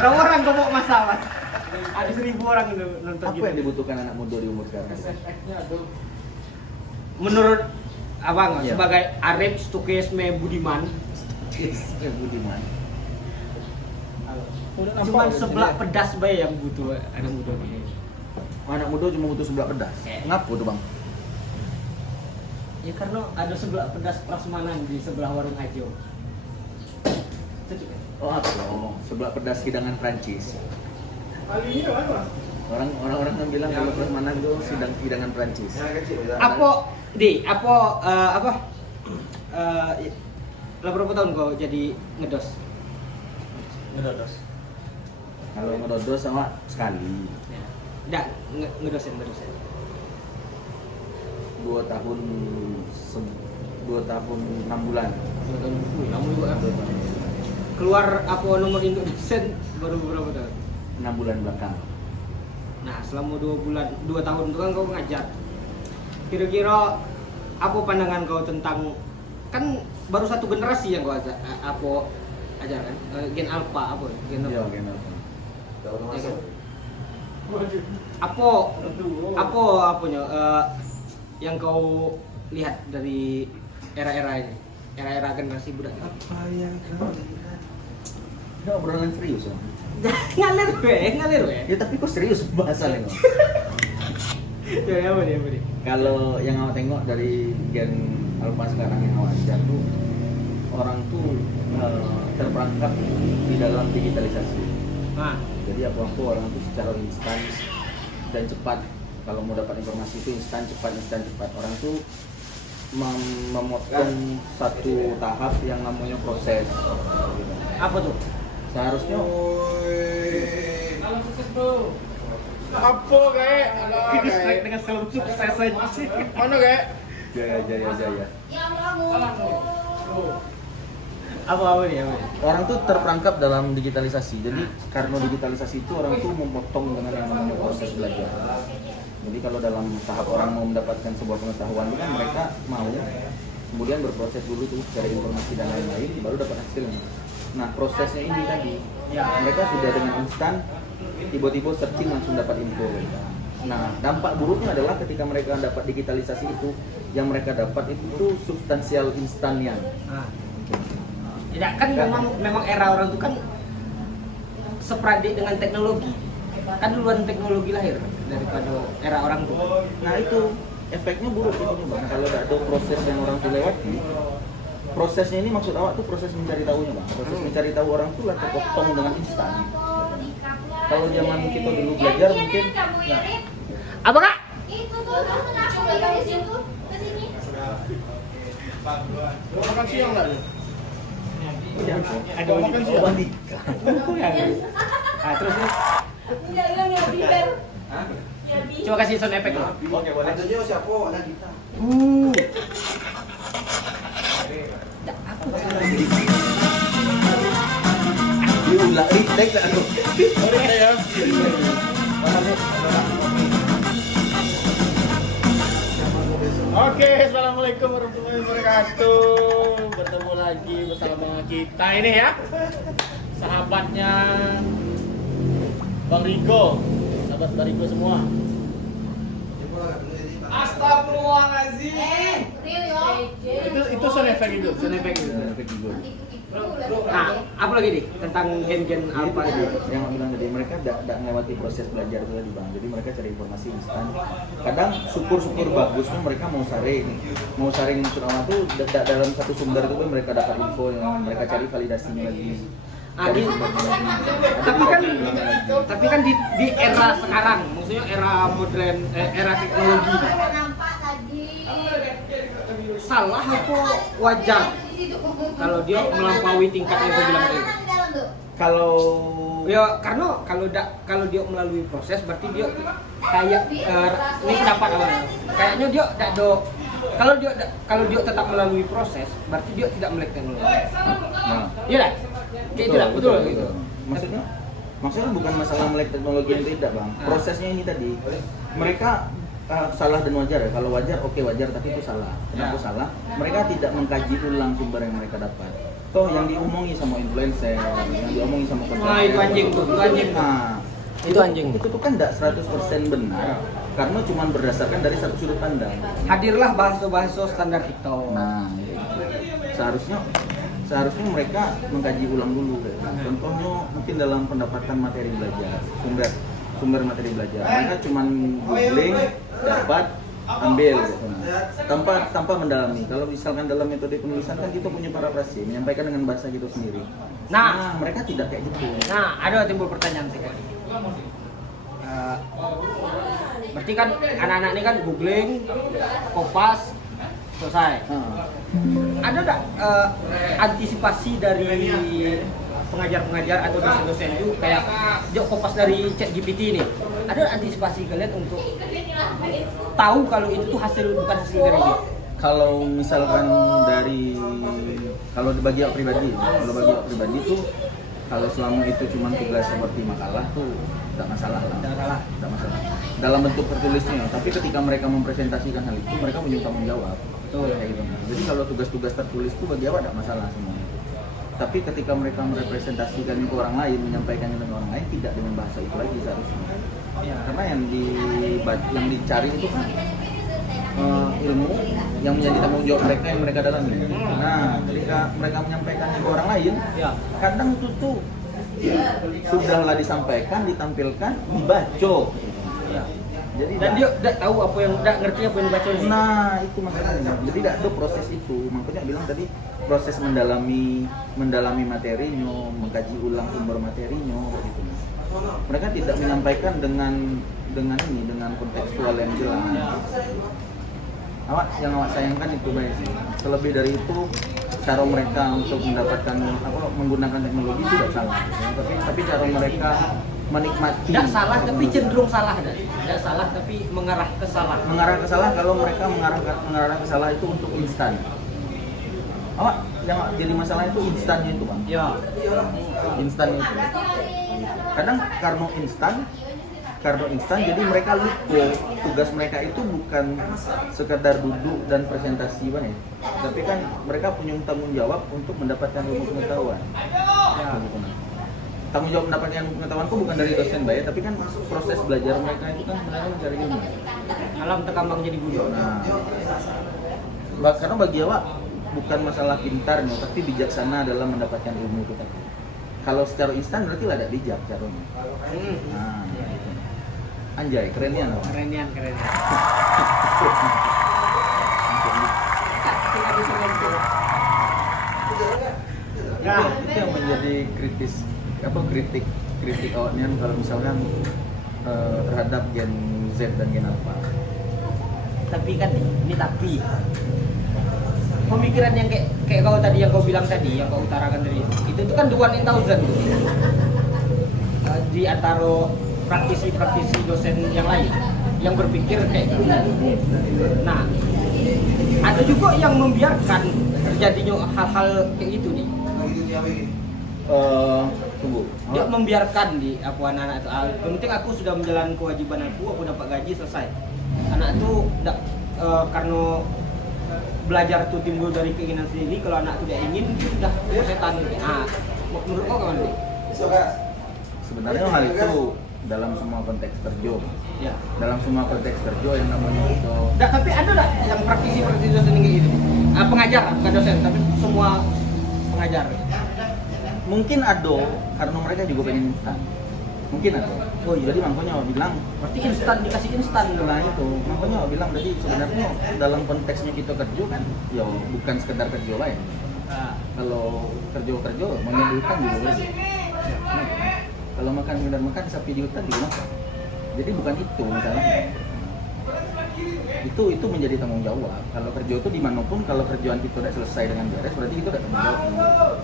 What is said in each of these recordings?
Berapa orang kau bawa masalah? Ada 1.000 orang nonton Apa gitu. yang dibutuhkan anak muda di umur sekarang? Menurut abang Iya. sebagai Arif Stukesme Budiman, Budiman. cuman sebelah pedas bae yang butuh anak muda ini. Anak muda cuma butuh sebelah pedas. Ngapa tuh bang? Ya karena ada sebelah pedas prasmanan di sebelah warung Ajo. Oh apa? Oh, sebelah pedas hidangan Prancis. Orang-orang yang bilang kalau prasmanan itu hidangan Prancis. Apa lah berapa tahun kau jadi ngedos? Kalau ngedodos sama sekali. Enggak, ngedosen. 2 tahun 6 bulan. Lama juga. Keluar apa nomor induk dosen baru berapa tahun? 6 bulan belakang. Nah, selama 2 tahun itu kan kau ngajar. Kira-kira apa pandangan kau tentang, kan baru satu generasi yang kau ajar kan? Gen Alpha apa? Gen Iya, apa? genau. Ya kan? Apa apanya yang kau lihat dari era-era ini? Era-era generasi muda. Apa yang kau lihat? Ini obrolan serius ya? ngalir we. Ya tapi kok serius bahasannya kok? Ya apa dia? Kalau yang awak tengok dari Gen Alpha sekarang yang awak ajar tuh orang tuh terperangkap di dalam digitalisasi. Nah, Jadi apa-apa orang tuh secara instan dan cepat. Kalau mau dapat informasi itu instan cepat. Orang tuh memotong satu tahap yang namanya proses. apa tuh? Seharusnya Apa kayak? Kita strike dengan selalu sukses aja. Mana kayak? jaya. Apa nih? Orang tuh terperangkap dalam digitalisasi. Jadi karena digitalisasi itu orang tuh memotong dengan yang namanya proses belajar. Jadi kalau dalam tahap orang mau mendapatkan sebuah pengetahuan itu kan mereka mau kemudian berproses dulu tuh cari informasi dan lain-lain baru dapat hasilnya. Nah prosesnya ini tadi mereka sudah dengan instan tiba-tiba searching langsung dapat info. Nah dampak buruknya adalah ketika mereka dapat digitalisasi itu yang mereka dapat itu substansial instannya. Nah. Tidak kan memang era orang itu kan seperadik dengan teknologi. Kan duluan teknologi lahir daripada era orang tua. Nah itu efeknya buruk itu bang. Kalau tidak ada proses yang orang tuh lewati, prosesnya ini maksud awak tuh proses mencari tahunya bang. Proses mencari tahu orang tuh lah terpotong dengan instan. Kalau zaman kita dulu belajar mungkin Apa kak? Itu tuh kenapa dari situ ke sini? Makan siang nggak nih? Ada makan siang. Wandika. Ah terus nih. Enggak biber. Coba kasih sound effect lo. Oke boleh. Tentunya siapa anak kita. Diulang retake lah aku. Oke ya. Oke, assalamualaikum warahmatullahi wabarakatuh. Bertemu lagi bersama kita ini ya, sahabatnya Bang Rico, sahabat Bang Rico semua. Astagfirullahaladzim. Real yo. Itu sound effect itu. Sound effect gitu. Efek juga. Nah, apa lagi nih tentang gen-gen apa Jadi ini? yang aku bilang tadi mereka tidak melewati proses belajar itu tadi bang. Jadi mereka cari informasi instan. Kadang syukur bagusnya mereka mau saring maksud awal tuh dalam satu sumber itu tuh mereka dapat info yang mereka cari validasinya lagi. Cari sumbernya lagi. Tapi kan di era sekarang, maksudnya era modern, era teknologi. Nampak tadi. Salah apa wajar kalau dia melampaui tingkat yang gue bilang tadi? Kalau Ya karena kalau dia melalui proses berarti dia kayak ini pendapat awalnya. Kayaknya dia tidak do kalau dia tetap melalui proses berarti dia tidak melek teknologi. nah, Iya lah. Kayak itu lah, betul gitu. Maksudnya bukan masalah melek teknologi yang tidak bang. Prosesnya ini tadi mereka salah dan wajar ya. Kalau wajar oke wajar tapi itu salah. Kenapa salah? Mereka tidak mengkaji ulang sumber yang mereka dapat. Toh yang diomongi sama influencer, yang diomongi sama Nah, itu anjing tuh, itu anjing. Nah, Itu anjing. Itu tuh kan enggak 100% benar karena cuma berdasarkan dari satu sudut pandang. Hadirlah bahasa-bahasa standar TikTok. Nah, seharusnya mereka mengkaji ulang dulu. Contohnya mungkin dalam pendapatan materi belajar, sumber materi belajar. Mereka cuma googling, dapat, ambil gitu. Tanpa mendalami. Kalau misalkan dalam metode penulisan kan kita punya parafrase, menyampaikan dengan bahasa kita sendiri. Nah, mereka tidak kayak gitu. Nah, ada timbul pertanyaan sih. Berarti kan anak-anak ini kan googling, kopas, selesai. Ada nggak antisipasi dari pengajar-pengajar atau dosen-dosen itu kayak jok kopas dari ChatGPT ini? Ada antisipasi kalian untuk tahu kalau itu tuh bukan hasil dari dia? Kalau misalkan kalau bagi aku pribadi tuh kalau selama itu cuma tugas seperti makalah tuh tidak masalah lah. Tidak masalah. Dalam bentuk tertulisnya, tapi ketika mereka mempresentasikan hal itu, mereka punya tanggung jawab. Betul kayak gitu. Jadi kalau tugas-tugas tertulis itu bagi aku tidak masalah semua. Tapi ketika mereka merepresentasikan itu orang lain, menyampaikannya dengan orang lain, tidak dengan bahasa itu lagi seharusnya. Ya, karena yang dicari itu kan ilmu yang menjadi tanggung jawab mereka yang mereka dalami. Nah, ketika mereka menyampaikannya ke orang lain, ya kadang itu tuh sudahlah disampaikan, ditampilkan, dibaca. Ya. Jadi dan dia tidak tahu apa yang tidak ngerti apa yang dibaca. Nah, itu masalahnya. Jadi tidak ada proses itu. Makanya bilang tadi proses mendalami materinya, mengkaji ulang sumber materinya gitu. Mereka tidak menyampaikan dengan kontekstual yang jelas. Yang awak sayangkan itu baik sih. Terlebih dari itu cara mereka untuk mendapatkan menggunakan teknologi itu tidak salah. Tapi cara mereka menikmati tidak salah tapi cenderung salah tidak salah tapi mengarah ke salah kalau mereka mengarah ke salah itu untuk instan. Yang jadi masalah itu instannya itu, Bang. Ya. Instannya itu. Kadang karena instan jadi mereka lupa tugas mereka itu bukan sekedar duduk dan presentasi, Bang, ya. Tapi kan mereka punya tanggung jawab untuk mendapatkan ilmu pengetahuan. Ya. Tanggung jawab mendapatkan ilmu pengetahuan itu bukan dari dosen, Bang, ya, tapi kan proses belajar mereka itu kan sebenarnya mencari ilmu. Alam terkambang jadi guru. Nah, karena bagi awak bukan masalah pintarnya, tapi bijaksana dalam mendapatkan ilmu itu. Kalau secara instan berarti lah tidak bijak caranya. Nah, gitu. Anjay, kerennya no? Kerennya. Nah, itu yang menjadi kritik awaknya kalau misalkan terhadap Gen Z dan Gen Alpha. Tapi kan ini pemikiran yang kayak kau tadi yang kau bilang tadi, yang kau utarakan tadi, itu kan the one in thousand di antara praktisi dosen yang lain yang berpikir kayak gitu. Nah, ada juga yang membiarkan terjadinya hal-hal kayak gitu nih. Tunggu. Dia membiarkan di anak-anak itu. Yang penting aku sudah menjalankan kewajiban aku dapat gaji selesai. Anak itu karena belajar itu timbul dari keinginan sendiri. Kalau anak tidak ingin, sudah setan. Nah, menurut kau gimana nih? Sebenarnya hal itu dalam semua konteks kerja. Ya. Dalam semua konteks kerja yang namanya itu. Tapi ada nggak yang praktisi dosen kayak gitu? Pengajar, bukan dosen, tapi semua pengajar. Mungkin ada, karena mereka juga pengen instan. Mungkin ada. Oh iya. Jadi makanya bilang, berarti instan dikasih instan lah itu. Makanya bilang tadi sebenarnya dalam konteksnya kita kerja kan, ya bukan sekedar kerja lah ya. Kalau kerja menyebutkan juga boleh. Kalau makan sapi di hutan juga makan. Jadi bukan itu masalahnya. Itu menjadi tanggung jawab. Kalau kerja itu dimanapun, kalau kerjaan kita tidak selesai dengan beres, berarti kita tidak tanggung jawab.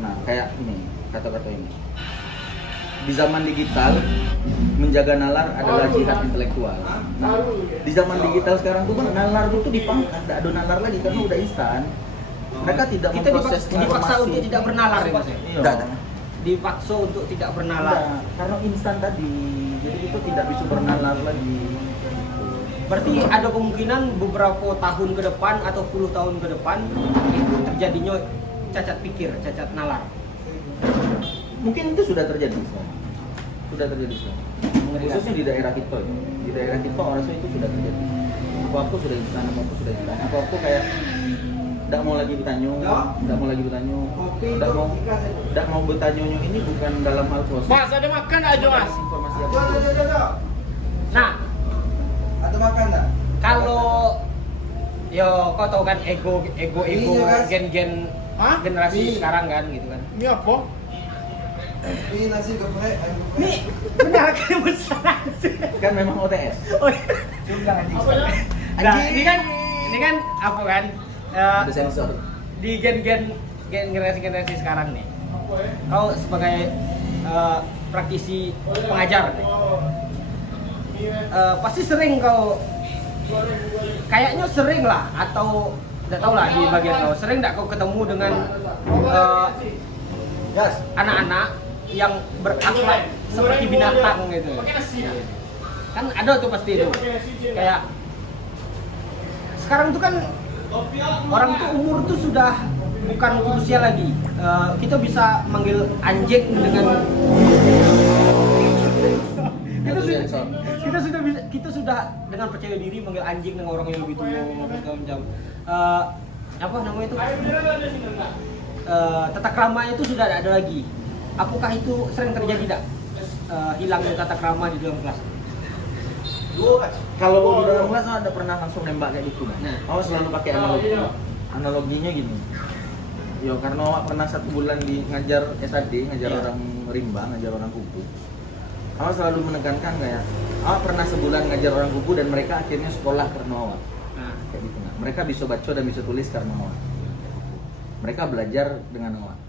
Nah, kayak ini, kata-kata ini. Di zaman digital, menjaga nalar adalah jihad intelektual. Nah, di zaman digital sekarang tuh nalar itu dipangkas, tidak ada nalar lagi karena udah instan. Mereka tidak memproses informasi. Dipaksa untuk tidak bernalar ya, Mas? Iya. Dipaksa untuk tidak bernalar. Karena instan tadi, jadi itu tidak bisa bernalar lagi. Berarti ada kemungkinan beberapa tahun ke depan atau puluh tahun ke depan itu terjadinya cacat pikir, cacat nalar. Mungkin itu sudah terjadi sekarang. Sudah terjadi sekarang. Khususnya di daerah kita ya. Di daerah kita orang itu sudah terjadi. Apa-apa sudah instan, apa-apa sudah instan. Apa-apa kayak tidak mau lagi bertanya, tidak mau bertanya ini bukan dalam hal proses. Mas, ada makan aja mas. Informasi apa? Nah, Ada makan enggak? kalau yo kau tahu kan ego gen-gen Hah? generasi Mie. sekarang kan gitu kan. Ini apa? Ini nasi geprek, ayam geprek. Nih, benar kan besar sih. Kan memang OTS. Oh, iya. Nah, ini kan apa kan? Ada sensor. Di generasi sekarang nih. Kau sebagai praktisi pengajar nih. Pasti sering kau kayaknya sering lah atau tidak tahu lah di bagian kau sering tidak kau ketemu dengan anak-anak yang berakhlak seperti binatang gitu. Kan ada tuh pasti itu. Kayak sekarang tuh kan orang tuh umur tuh sudah bukan krusial lagi. Kita bisa manggil anjing dengan kita sudah dengan percaya diri manggil anjing dengan orang yang lebih tua macam-macam. Apa namanya itu? Tata krama itu sudah tidak ada lagi. Apakah itu sering terjadi tidak? Hilangnya tata krama di dalam kelas. Kalau di dalam kelas ada pernah langsung nembak kayak gitu kan? Nah. Awak selalu pakai analogi. Analoginya gini. Yo karena awak pernah 1 bulan di ngajar SAD, ngajar Iya. orang rimba, ngajar orang kupu. Awak selalu menekankan kayak awak pernah sebulan ngajar orang kupu dan mereka akhirnya sekolah karena awak. Nah, Kayak gitu kan. Mereka bisa baca dan bisa tulis karena awak. Mereka belajar dengan awak.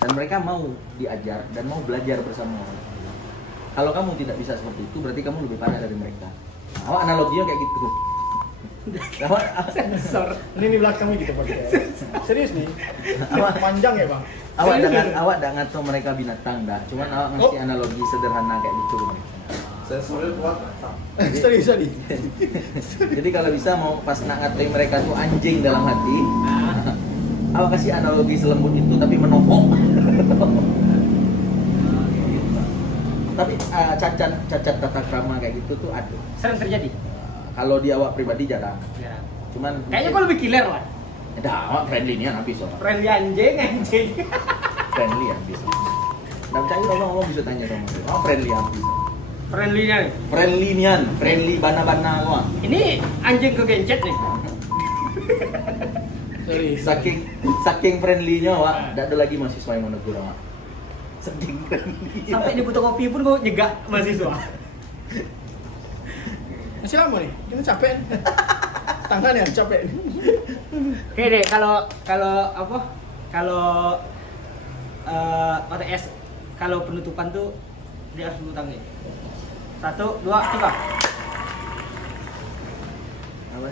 Dan mereka mau diajar dan mau belajar bersama awak. Kalau kamu tidak bisa seperti itu, berarti kamu lebih parah dari mereka. Nah, awak analoginya kayak gitu. Awak, sensor. Ini di belakang gitu pak. Serius nih? Awak- Panjang ya bang? awak dah ngatur mereka binatang dah. Cuman awak ngasih analogi sederhana kayak gitu ke mereka. Sensornya kuat. Serius tadi? Jadi kalau bisa mau pas nak ngatain mereka tuh anjing dalam hati, awak kasih analogi selembut itu tapi menohok. Tapi cacat tata krama kayak gitu tuh ada. Sering terjadi. Kalau di awak pribadi jarang. Ya. Cuman Kayaknya kau lebih killer lah. dah awak friendly nian habis awak. Friendly anjing. Friendly habis. Dan percaya orang bisa tanya sama aku. Oh friendly habis. Friendly-nya nih. Friendly nian, friendly bana-bana awak. Ini anjing kegencet nih. Serius. Saking friendly-nya awak, enggak ada lagi mahasiswa yang mau negur awak. Saking friendly. Sampai di fotokopi pun kau nyegak mahasiswa. Masih lama nih? Ini capek. Tangan ya capek. Oke deh, kalau apa? Kalau OTS kalau penutupan tuh dia harus tepuk tangan nih. 1, 2, 3. Apa?